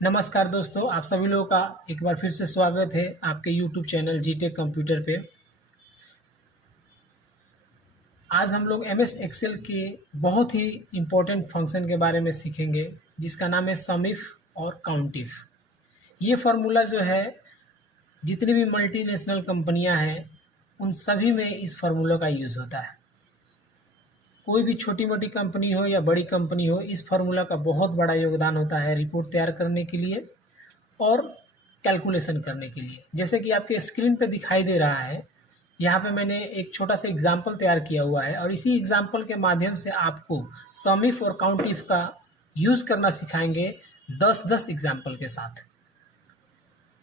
नमस्कार दोस्तों, आप सभी लोगों का एक बार फिर से स्वागत है आपके YouTube चैनल जीटेक कंप्यूटर पे। आज हम लोग MS एक्सेल के बहुत ही इम्पोर्टेंट फंक्शन के बारे में सीखेंगे जिसका नाम है सम इफ और काउंट इफ। ये फार्मूला जो है जितनी भी मल्टीनेशनल कंपनियां हैं उन सभी में इस फार्मूला का यूज़ होता है। कोई भी छोटी मोटी कंपनी हो या बड़ी कंपनी हो, इस फार्मूला का बहुत बड़ा योगदान होता है रिपोर्ट तैयार करने के लिए और कैलकुलेशन करने के लिए। जैसे कि आपके स्क्रीन पे दिखाई दे रहा है, यहाँ पे मैंने एक छोटा सा एग्जाम्पल तैयार किया हुआ है और इसी एग्जाम्पल के माध्यम से आपको सम इफ और काउंट इफ का यूज़ करना सिखाएंगे 10-10 एग्जाम्पल के साथ।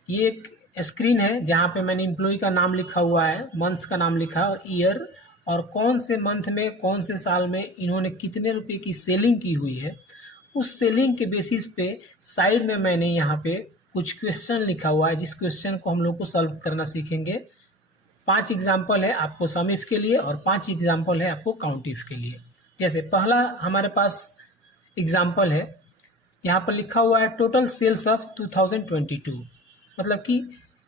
ये एक स्क्रीन है जहाँ पे मैंने एम्प्लॉय का नाम लिखा हुआ है, मंथ्स का नाम लिखा और ईयर और कौन से मंथ में कौन से साल में इन्होंने कितने रुपए की सेलिंग की हुई है, उस सेलिंग के बेसिस पे साइड में मैंने यहाँ पे कुछ क्वेश्चन लिखा हुआ है जिस क्वेश्चन को हम लोग को सॉल्व करना सीखेंगे। 5 एग्जाम्पल है आपको सम इफ के लिए और 5 एग्जाम्पल है आपको काउंट इफ के लिए। जैसे पहला हमारे पास एग्जाम्पल है, यहाँ पर लिखा हुआ है टोटल सेल्स ऑफ 2022। मतलब कि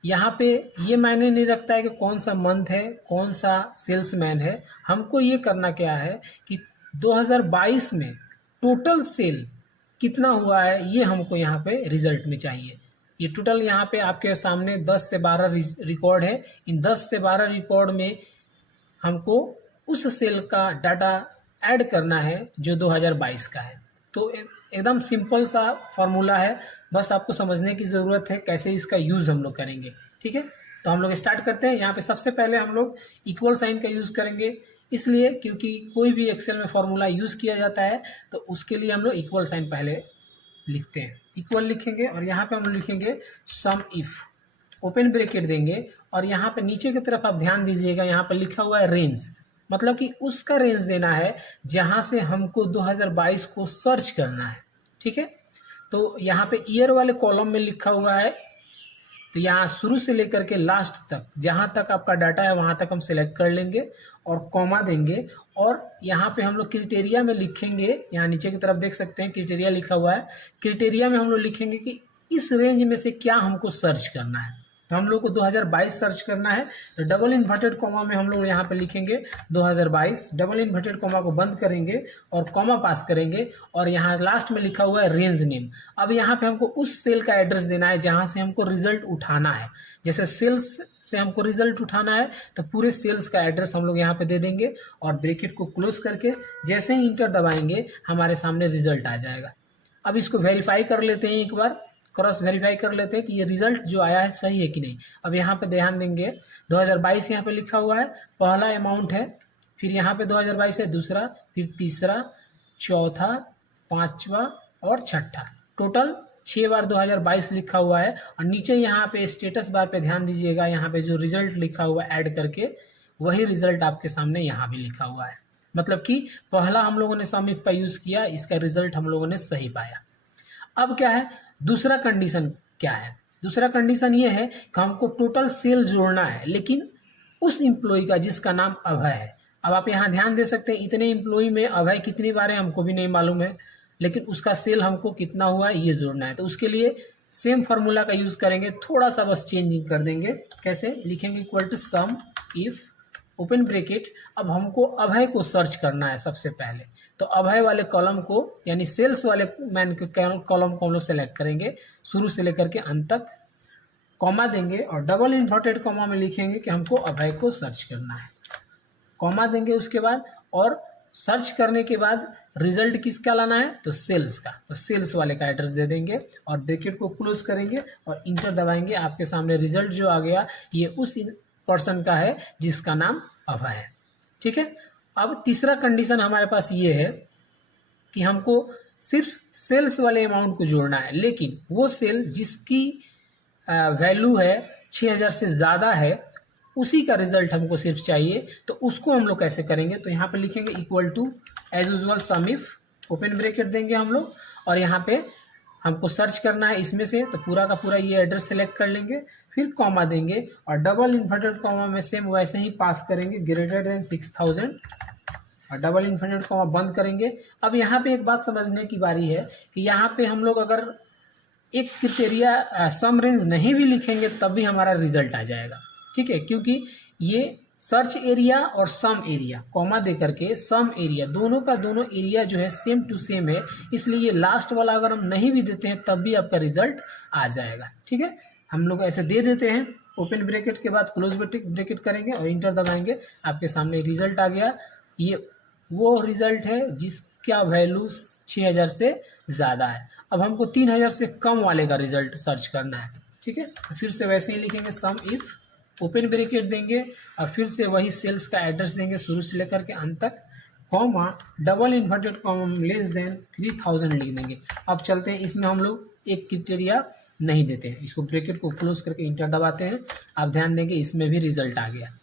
यहाँ पे ये मायने नहीं रखता है कि कौन सा मंथ है, कौन सा सेल्समैन है। हमको ये करना क्या है कि 2022 में टोटल सेल कितना हुआ है ये हमको यहाँ पे रिजल्ट में चाहिए। ये टोटल यहाँ पे आपके सामने 10 से 12 रिकॉर्ड है। इन 10 से 12 रिकॉर्ड में हमको उस सेल का डाटा ऐड करना है जो 2022 का है। तो एकदम सिंपल सा फॉर्मूला है, बस आपको समझने की ज़रूरत है कैसे इसका यूज़ हम लोग करेंगे। ठीक है, तो हम लोग स्टार्ट करते हैं। यहाँ पे सबसे पहले हम लोग इक्वल साइन का यूज़ करेंगे, इसलिए क्योंकि कोई भी एक्सेल में फॉर्मूला यूज़ किया जाता है तो उसके लिए हम लोग इक्वल साइन पहले लिखते हैं। इक्वल लिखेंगे और यहाँ पे हम लोग लिखेंगे सम इफ, ओपन ब्रैकेट देंगे और यहाँ पे नीचे की तरफ आप ध्यान दीजिएगा, यहाँ पर लिखा हुआ है रेंज, मतलब कि उसका रेंज देना है जहाँ से हमको 2022 को सर्च करना है। ठीक है, तो यहाँ पे ईयर वाले कॉलम में लिखा हुआ है, तो यहाँ शुरू से लेकर के लास्ट तक जहाँ तक आपका डाटा है वहाँ तक हम सिलेक्ट कर लेंगे और कॉमा देंगे और यहाँ पे हम लोग क्राइटेरिया में लिखेंगे। यहाँ नीचे की तरफ देख सकते हैं क्राइटेरिया लिखा हुआ है। क्राइटेरिया में हम लोग लिखेंगे कि इस रेंज में से क्या हमको सर्च करना है। तो हम लोग को 2022 सर्च करना है, तो डबल इन्वर्टेड कॉमा में हम लोग यहाँ पे लिखेंगे 2022, डबल इन्वर्टेड कॉमा को बंद करेंगे और कॉमा पास करेंगे और यहाँ लास्ट में लिखा हुआ है रेंज नेम। अब यहाँ पे हमको उस सेल का एड्रेस देना है जहाँ से हमको रिजल्ट उठाना है। जैसे सेल्स से हमको रिजल्ट उठाना है तो पूरे सेल्स का एड्रेस हम लोग यहाँ पे दे देंगे और ब्रैकेट को क्लोज करके जैसे ही इंटर दबाएंगे हमारे सामने रिजल्ट आ जाएगा। अब इसको वेरीफाई कर लेते हैं, एक बार क्रॉस वेरीफाई कर लेते हैं कि ये रिजल्ट जो आया है सही है कि नहीं। अब यहाँ पे ध्यान देंगे 2022 यहाँ पे लिखा हुआ है, पहला अमाउंट है, फिर यहाँ पे 2022 है दूसरा, फिर तीसरा, चौथा, पांचवा और छठा, टोटल 6 बार 2022 लिखा हुआ है। और नीचे यहाँ पे स्टेटस बार पे ध्यान दीजिएगा, यहाँ पे जो रिजल्ट लिखा हुआ है ऐड करके वही रिजल्ट आपके सामने यहाँ भी लिखा हुआ है। मतलब कि पहला हम लोगों ने सम इफ का यूज़ किया, इसका रिजल्ट हम लोगों ने सही पाया। अब क्या है, दूसरा कंडीशन क्या है? दूसरा कंडीशन ये है कि हमको टोटल सेल जोड़ना है, लेकिन उस एम्प्लॉय का जिसका नाम अभय है। अब आप यहाँ ध्यान दे सकते हैं इतने एम्प्लॉय में अभय कितनी बार है हमको भी नहीं मालूम है, लेकिन उसका सेल हमको कितना हुआ है ये जोड़ना है। तो उसके लिए सेम फार्मूला का यूज़ करेंगे, थोड़ा सा बस चेंजिंग कर देंगे। कैसे लिखेंगे? Equal to sum if open bracket. अब हमको अभय को सर्च करना है सबसे पहले, तो अभय वाले कॉलम को यानी सेल्स वाले मैन के कॉलम को हम लोग सेलेक्ट करेंगे शुरू से लेकर के अंत तक, कॉमा देंगे और डबल इन्वर्टेड कॉमा में लिखेंगे कि हमको अभय को सर्च करना है, कॉमा देंगे उसके बाद और सर्च करने के बाद रिजल्ट किसका लाना है? तो सेल्स का, तो सेल्स वाले का एड्रेस दे देंगे और ब्रैकेट को क्लोज करेंगे और इंटर दबाएंगे। आपके सामने रिजल्ट जो आ गया ये उस पर्सन का है जिसका नाम अभय है। ठीक है, अब तीसरा कंडीशन हमारे पास ये है कि हमको सिर्फ सेल्स वाले अमाउंट को जोड़ना है, लेकिन वो सेल जिसकी वैल्यू है 6000 से ज़्यादा है उसी का रिजल्ट हमको सिर्फ चाहिए। तो उसको हम लोग कैसे करेंगे? तो यहाँ पे लिखेंगे equal to as usual sum if, open bracket देंगे हम लोग और यहाँ पे हमको सर्च करना है इसमें से, तो पूरा का पूरा ये एड्रेस सेलेक्ट कर लेंगे, फिर कॉमा देंगे और डबल इन्वर्टेड कॉमा में सेम वैसे ही पास करेंगे ग्रेटर देन 6000 और डबल इन्वर्टेड कॉमा बंद करेंगे। अब यहाँ पे एक बात समझने की बारी है कि यहाँ पे हम लोग अगर एक क्राइटेरिया सम रेंज नहीं भी लिखेंगे तब भी हमारा रिजल्ट आ जाएगा, ठीक है, क्योंकि ये सर्च एरिया और सम एरिया कॉमा दे करके सम एरिया दोनों का दोनों एरिया जो है सेम टू सेम है, इसलिए ये लास्ट वाला अगर हम नहीं भी देते हैं तब भी आपका रिजल्ट आ जाएगा, ठीक है। हम लोग ऐसे दे देते हैं, ओपन ब्रैकेट के बाद क्लोज ब्रैकेट करेंगे और इंटर दबाएंगे, आपके सामने रिजल्ट आ गया। ये वो रिजल्ट है जिसका वैल्यू 6000 से ज़्यादा है। अब हमको 3000 से कम वाले का रिजल्ट सर्च करना है, ठीक है। तो फिर से वैसे ही लिखेंगे सम इफ ओपन ब्रैकेट देंगे और फिर से वही सेल्स का एड्रेस देंगे शुरू से लेकर के अंत तक, comma double inverted comma less than 3000 लिख देंगे। अब चलते हैं, इसमें हम लोग एक क्राइटेरिया नहीं देते हैं, इसको ब्रैकेट को क्लोज करके इंटर दबाते हैं। आप ध्यान देंगे इसमें भी रिजल्ट आ गया,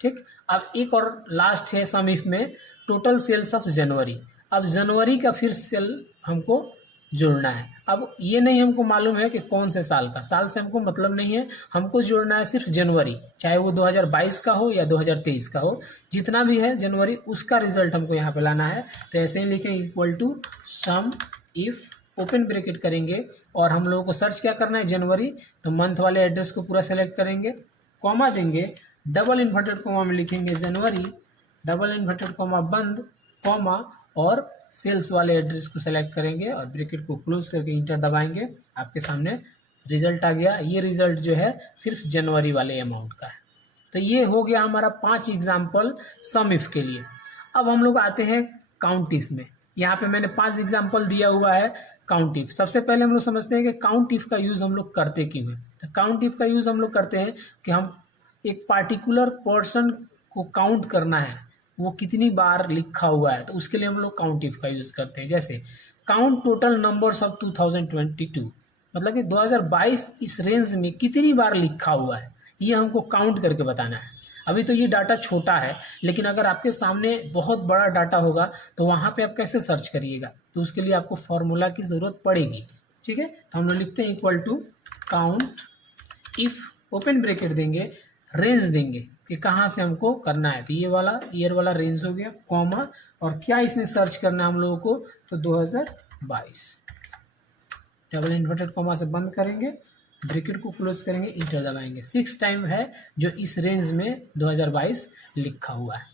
ठीक। अब एक और लास्ट है सम इफ में टोटल सेल्स ऑफ जनवरी। अब जनवरी का फिर सेल हमको जोड़ना है। अब ये नहीं हमको मालूम है कि कौन से साल का, साल से हमको मतलब नहीं है, हमको जोड़ना है सिर्फ जनवरी, चाहे वो 2022 का हो या 2023 का हो, जितना भी है जनवरी उसका रिजल्ट हमको यहाँ पे लाना है। तो ऐसे ही लिखें equal to sum if open bracket करेंगे और हम लोगों को सर्च क्या करना है जनवरी, तो मंथ वाले एड्रेस को पूरा सेलेक्ट करेंगे, कॉमा देंगे, डबल इन्वर्टेड कॉमा में लिखेंगे जनवरी, डबल इन्वर्टेड कॉमा बंद, कॉमा और सेल्स वाले एड्रेस को सेलेक्ट करेंगे और ब्रैकेट को क्लोज करके इंटर दबाएंगे। आपके सामने रिजल्ट आ गया। ये रिजल्ट जो है सिर्फ जनवरी वाले अमाउंट का है। तो ये हो गया हमारा 5 एग्जाम्पल सम इफ के लिए। अब हम लोग आते हैं काउंट इफ में। यहाँ पे मैंने 5 एग्जाम्पल दिया हुआ है काउंट इफ। सबसे पहले हम लोग समझते हैं कि काउंट इफ का यूज़ हम लोग करते क्यों है। तो काउंट इफ का यूज़ हम लोग करते हैं कि हम एक पार्टिकुलर पर्सन को काउंट करना है, वो कितनी बार लिखा हुआ है, तो उसके लिए हम लोग काउंट इफ का यूज़ करते हैं। जैसे काउंट टोटल नंबर्स ऑफ 2022, मतलब कि 2022 इस रेंज में कितनी बार लिखा हुआ है, ये हमको काउंट करके बताना है। अभी तो ये डाटा छोटा है, लेकिन अगर आपके सामने बहुत बड़ा डाटा होगा तो वहाँ पे आप कैसे सर्च करिएगा, तो उसके लिए आपको फॉर्मूला की ज़रूरत पड़ेगी, ठीक है। तो हम लोग लिखते हैं equal to count if, open bracket देंगे, रेंज देंगे कि कहाँ से हमको करना है, तो ये वाला ईयर वाला रेंज हो गया, कॉमा, और क्या इसमें सर्च करना है हम लोगों को, तो 2022, डबल इन्वर्टेड कॉमा से बंद करेंगे, ब्रैकेट को क्लोज करेंगे, इंटर दबाएंगे। 6 टाइम है जो इस रेंज में 2022 लिखा हुआ है।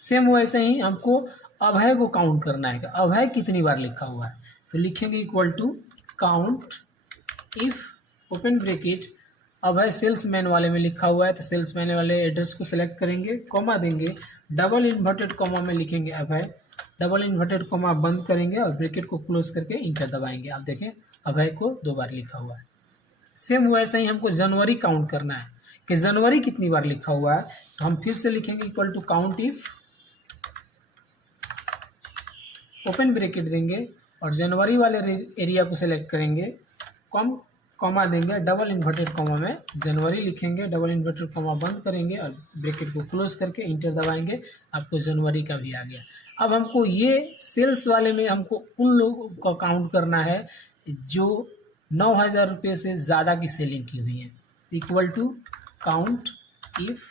सेम वैसे ही हमको अभय को काउंट करना है कि अभय कितनी बार लिखा हुआ है, तो लिखेंगे equal to count if, open bracket, Abhay salesman वाले में लिखा हुआ है तो सेल्समैन वाले एड्रेस को सिलेक्ट करेंगे, कॉमा देंगे, डबल इन्वर्टेड कॉमा में लिखेंगे अभय, डबल इन्वर्टेड कॉमा बंद करेंगे और ब्रैकेट को क्लोज करके इंटर दबाएंगे। आप देखें अभय को 2 बार लिखा हुआ है। सेम वैसे ही हमको जनवरी काउंट करना है कि जनवरी कितनी बार लिखा हुआ है, तो हम फिर से लिखेंगे equal to count if, open bracket देंगे और जनवरी वाले एरिया को सिलेक्ट करेंगे, कॉमा देंगे, डबल इन्वर्टेड कॉमा में जनवरी लिखेंगे, डबल इन्वर्टेड कॉमा बंद करेंगे और ब्रैकेट को क्लोज करके इंटर दबाएंगे। आपको जनवरी का भी आ गया। अब हमको ये सेल्स वाले में हमको उन लोगों को काउंट करना है जो 9000 रुपये से ज़्यादा की सेलिंग की हुई है। Equal to count if,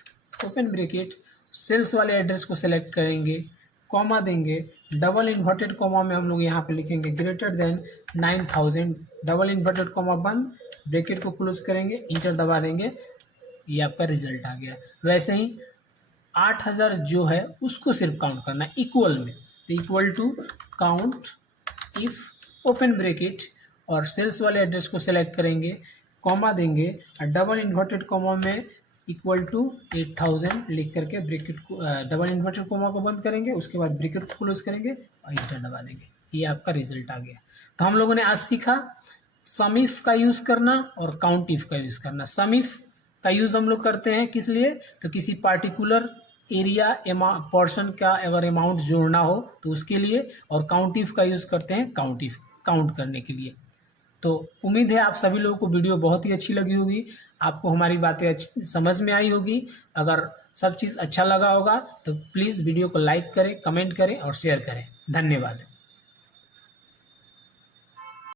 open bracket, sales वाले एड्रेस को सेलेक्ट करेंगे, कॉमा देंगे, डबल इन्वर्टेड कॉमा में हम लोग यहाँ पे लिखेंगे greater than 9000, double inverted comma बंद, ब्रैकेट को क्लोज करेंगे, इंटर दबा देंगे, ये आपका रिजल्ट आ गया। वैसे ही 8000 जो है उसको सिर्फ काउंट करना है इक्वल में, तो equal to count if, open bracket और सेल्स वाले एड्रेस को सेलेक्ट करेंगे, कॉमा देंगे और डबल इन्वर्टेड कॉमा में इक्वल टू 8000 लिख करके ब्रैकेट को डबल इन्वर्टेड कॉमा को बंद करेंगे, उसके बाद ब्रैकेट को क्लोज करेंगे और इंटर दबा देंगे। ये आपका रिजल्ट आ गया। तो हम लोगों ने आज सीखा सम इफ का यूज़ करना और काउंट इफ का यूज़ करना। सम इफ का यूज़ हम लोग करते हैं किस लिए, तो किसी पार्टिकुलर एरिया पर्सन का अगर अमाउंट जोड़ना हो तो उसके लिए, और काउंट इफ का यूज़ करते हैं काउंट करने के लिए। तो उम्मीद है आप सभी लोगों को वीडियो बहुत ही अच्छी लगी होगी, आपको हमारी बातें समझ में आई होगी। अगर सब चीज़ अच्छा लगा होगा तो प्लीज़ वीडियो को लाइक करें, कमेंट करें और शेयर करें। धन्यवाद।